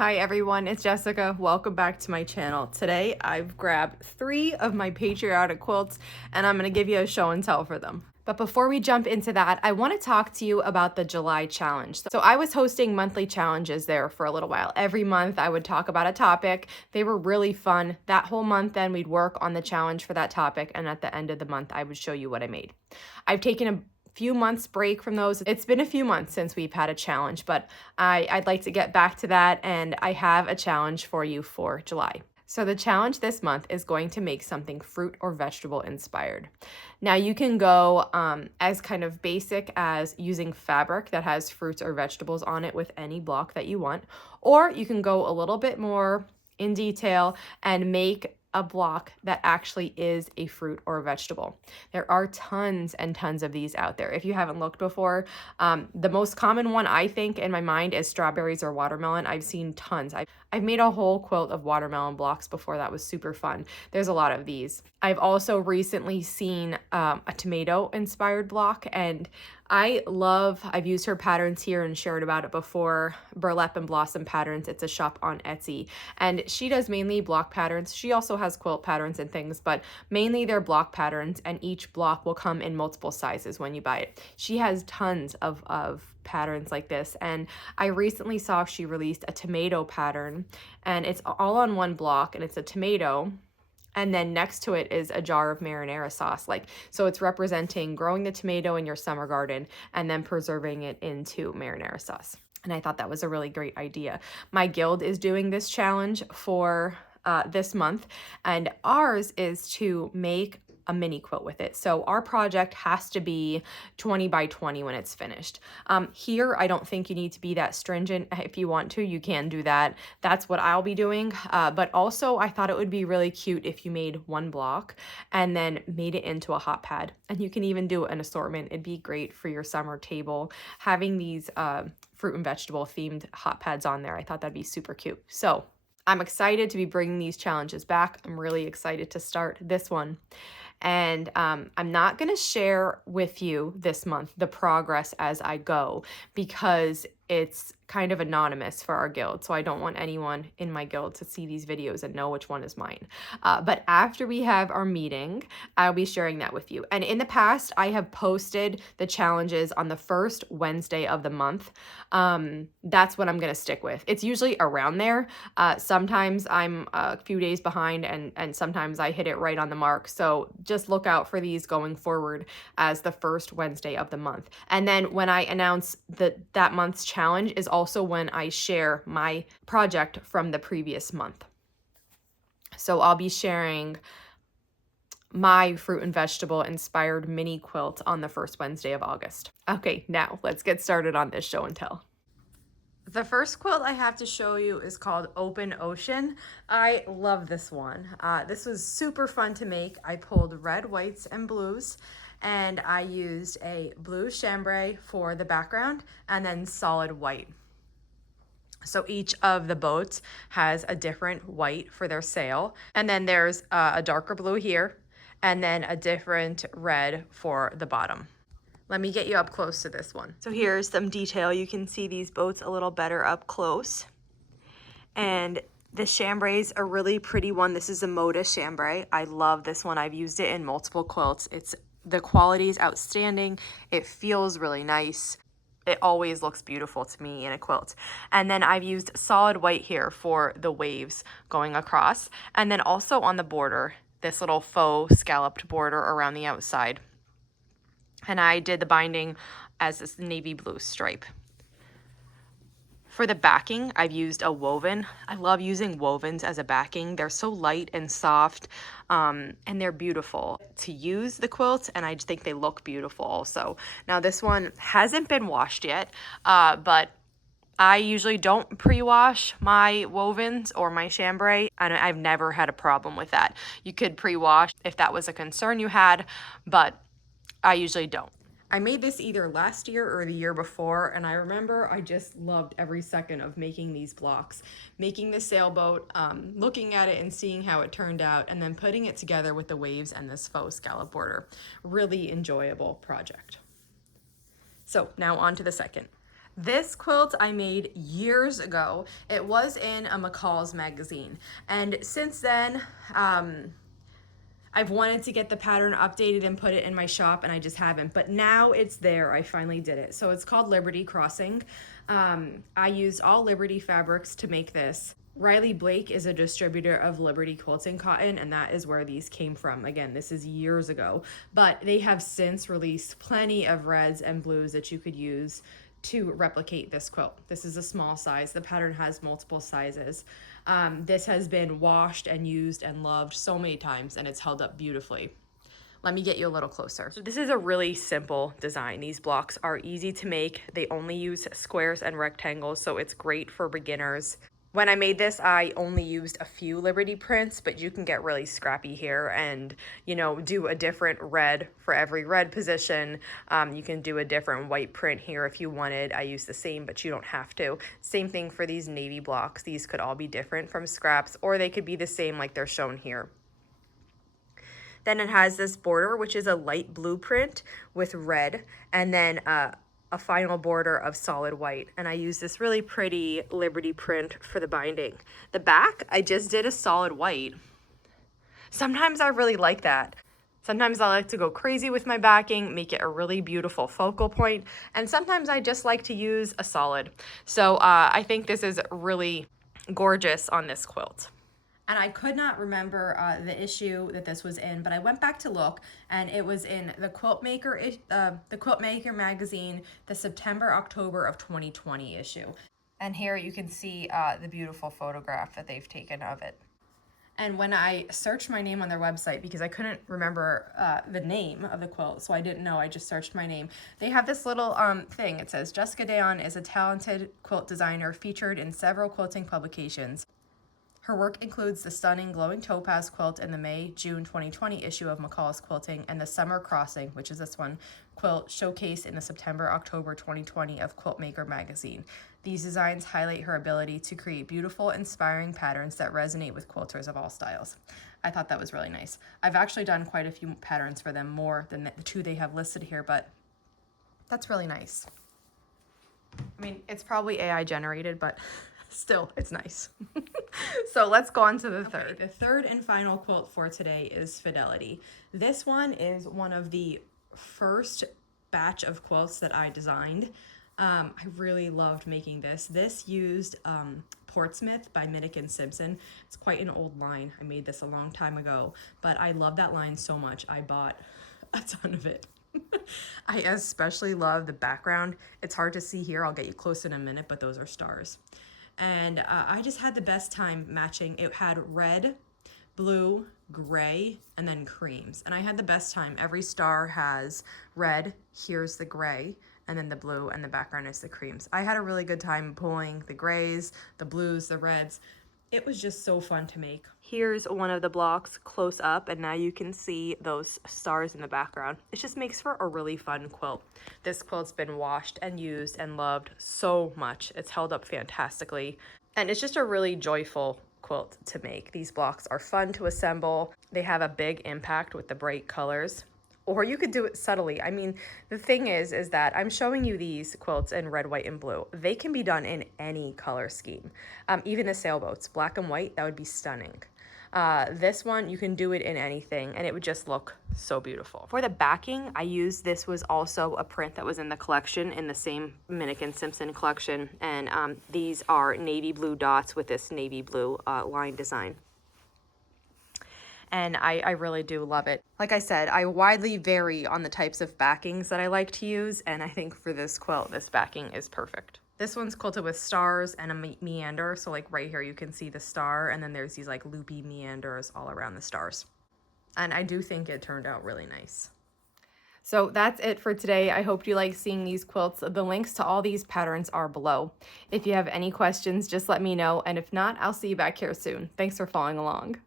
Hi everyone, it's Jessica. Welcome back to my channel. Today I've grabbed 3 of my patriotic quilts and I'm going to give you a show and tell for them. But before we jump into that, I want to talk to you about the July challenge. So I was hosting monthly challenges there for a little while. Every month I would talk about a topic. They were really fun. That whole month then we'd work on the challenge for that topic, and at the end of the month I would show you what I made. I've taken a few months break from those. It's been a few months since we've had a challenge, but I'd like to get back to that, and I have a challenge for you for July. So the challenge this month is going to make something fruit or vegetable inspired. Now you can go as kind of basic as using fabric that has fruits or vegetables on it with any block that you want, or you can go a little bit more in detail and make a block that actually is a fruit or a vegetable. There are tons and tons of these out there. If you haven't looked before, the most common one I think in my mind is strawberries or watermelon. I've seen tons. I've made a whole quilt of watermelon blocks before. That was super fun. There's a lot of these. I've also recently seen a tomato inspired block, and I've used her patterns here and shared about it before, Burlap and Blossom Patterns. It's a shop on Etsy, and she does mainly block patterns. She also has quilt patterns and things, but mainly they're block patterns, and each block will come in multiple sizes when you buy it. She has tons of patterns like this, and I recently saw she released a tomato pattern, and it's all on one block, and it's a tomato, and then next to it is a jar of marinara sauce. So it's representing growing the tomato in your summer garden and then preserving it into marinara sauce. And I thought that was a really great idea. My guild is doing this challenge for this month, and ours is to make a mini quilt with it. So our project has to be 20 by 20 when it's finished. Here, I don't think you need to be that stringent. If you want to, you can do that. That's what I'll be doing. But also, I thought it would be really cute if you made one block and then made it into a hot pad. And you can even do an assortment. It'd be great for your summer table. Having these fruit and vegetable themed hot pads on there, I thought that'd be super cute. So I'm excited to be bringing these challenges back. I'm really excited to start this one. And I'm not going to share with you this month the progress as I go, because it's kind of anonymous for our guild. So I don't want anyone in my guild to see these videos and know which one is mine. But after we have our meeting, I'll be sharing that with you. And in the past, I have posted the challenges on the first Wednesday of the month. That's what I'm going to stick with. It's usually around there. Sometimes I'm a few days behind, and sometimes I hit it right on the mark. So just look out for these going forward as the first Wednesday of the month. And then when I announce that month's challenge is also when I share my project from the previous month. So I'll be sharing my fruit and vegetable inspired mini quilt on the first Wednesday of August. Okay, now let's get started on this show and tell. The first quilt I have to show you is called Open Ocean. I love this one. This was super fun to make. I pulled red, whites, and blues, and I used a blue chambray for the background and then solid white. So each of the boats has a different white for their sail, and then there's a darker blue here, and then a different red for the bottom. Let me get you up close to this one. So here's some detail. You can see these boats a little better up close. And the chambray's a really pretty one. This is a Moda chambray. I love this one. I've used it in multiple quilts. The quality is outstanding. It feels really nice. It always looks beautiful to me in a quilt. And then I've used solid white here for the waves going across. And then also on the border, this little faux scalloped border around the outside. And I did the binding as this navy blue stripe. For the backing, I've used a woven. I love using wovens as a backing. They're so light and soft, and they're beautiful to use the quilt, and I just think they look beautiful also. Now this one hasn't been washed yet, but I usually don't pre-wash my wovens or my chambray, and I've never had a problem with that. You could pre-wash if that was a concern you had, but I usually don't. I made this either last year or the year before, and I remember I just loved every second of making these blocks. Making the sailboat, looking at it and seeing how it turned out, and then putting it together with the waves and this faux scallop border. Really enjoyable project. So now on to the second. This quilt I made years ago. It was in a McCall's magazine. And since then, I've wanted to get the pattern updated and put it in my shop, and I just haven't. But now it's there. I finally did it. So it's called Liberty Crossing. I used all Liberty fabrics to make this. Riley Blake is a distributor of Liberty Quilting Cotton, and that is where these came from. Again, this is years ago, but they have since released plenty of reds and blues that you could use to replicate this quilt. This is a small size. The pattern has multiple sizes. This has been washed and used and loved so many times, and it's held up beautifully. Let me get you a little closer. So this is a really simple design. These blocks are easy to make. They only use squares and rectangles, so it's great for beginners. When I made this, I only used a few Liberty prints, but you can get really scrappy here and, you know, do a different red for every red position. You can do a different white print here if you wanted. I used the same, but you don't have to. Same thing for these navy blocks. These could all be different from scraps, or they could be the same like they're shown here. Then it has this border, which is a light blue print with red, and then a final border of solid white. And I use this really pretty Liberty print for the binding. The back, I just did a solid white. Sometimes I really like that. Sometimes I like to go crazy with my backing, make it a really beautiful focal point, and sometimes I just like to use a solid. So I think this is really gorgeous on this quilt. And I could not remember the issue that this was in, but I went back to look, and it was in the Quilt Maker magazine, the September-October of 2020 issue. And here you can see the beautiful photograph that they've taken of it. And when I searched my name on their website, because I couldn't remember the name of the quilt, so I didn't know, I just searched my name. They have this little thing. It says, Jessica Dayon is a talented quilt designer featured in several quilting publications. Her work includes the stunning Glowing Topaz quilt in the May-June 2020 issue of McCall's Quilting and the Summer Crossing, which is this one, quilt showcased in the September-October 2020 of Quilt Maker magazine. These designs highlight her ability to create beautiful, inspiring patterns that resonate with quilters of all styles. I thought that was really nice. I've actually done quite a few patterns for them, more than the two they have listed here, but that's really nice. I mean, it's probably AI generated, but still, it's nice. So let's go on to the third. The third and final quilt for today is Fidelity. This one is one of the first batch of quilts that I designed. I really loved making this. This used Portsmouth by Minnick & Simpson. It's quite an old line. I made this a long time ago, but I love that line so much. I bought a ton of it. I especially love the background. It's hard to see here. I'll get you close in a minute, but those are stars. And I just had the best time matching. It had red, blue, gray, and then creams. And I had the best time. Every star has red, here's the gray, and then the blue, and the background is the creams. I had a really good time pulling the grays, the blues, the reds. It was just so fun to make. Here's one of the blocks close up, and now you can see those stars in the background. It just makes for a really fun quilt. This quilt's been washed and used and loved so much. It's held up fantastically, and it's just a really joyful quilt to make. These blocks are fun to assemble. They have a big impact with the bright colors. Or you could do it subtly. I mean, the thing is that I'm showing you these quilts in red, white, and blue. They can be done in any color scheme. Even the sailboats, black and white, that would be stunning. This one, you can do it in anything, and it would just look so beautiful. For the backing, I used, this was also a print that was in the collection, in the same Minnick & Simpson collection, and these are navy blue dots with this navy blue line design. And I really do love it. Like I said, I widely vary on the types of backings that I like to use, and I think for this quilt, this backing is perfect. This one's quilted with stars and a meander, so like right here you can see the star, and then there's these like loopy meanders all around the stars. And I do think it turned out really nice. So that's it for today. I hope you like seeing these quilts. The links to all these patterns are below. If you have any questions, just let me know, and if not, I'll see you back here soon. Thanks for following along.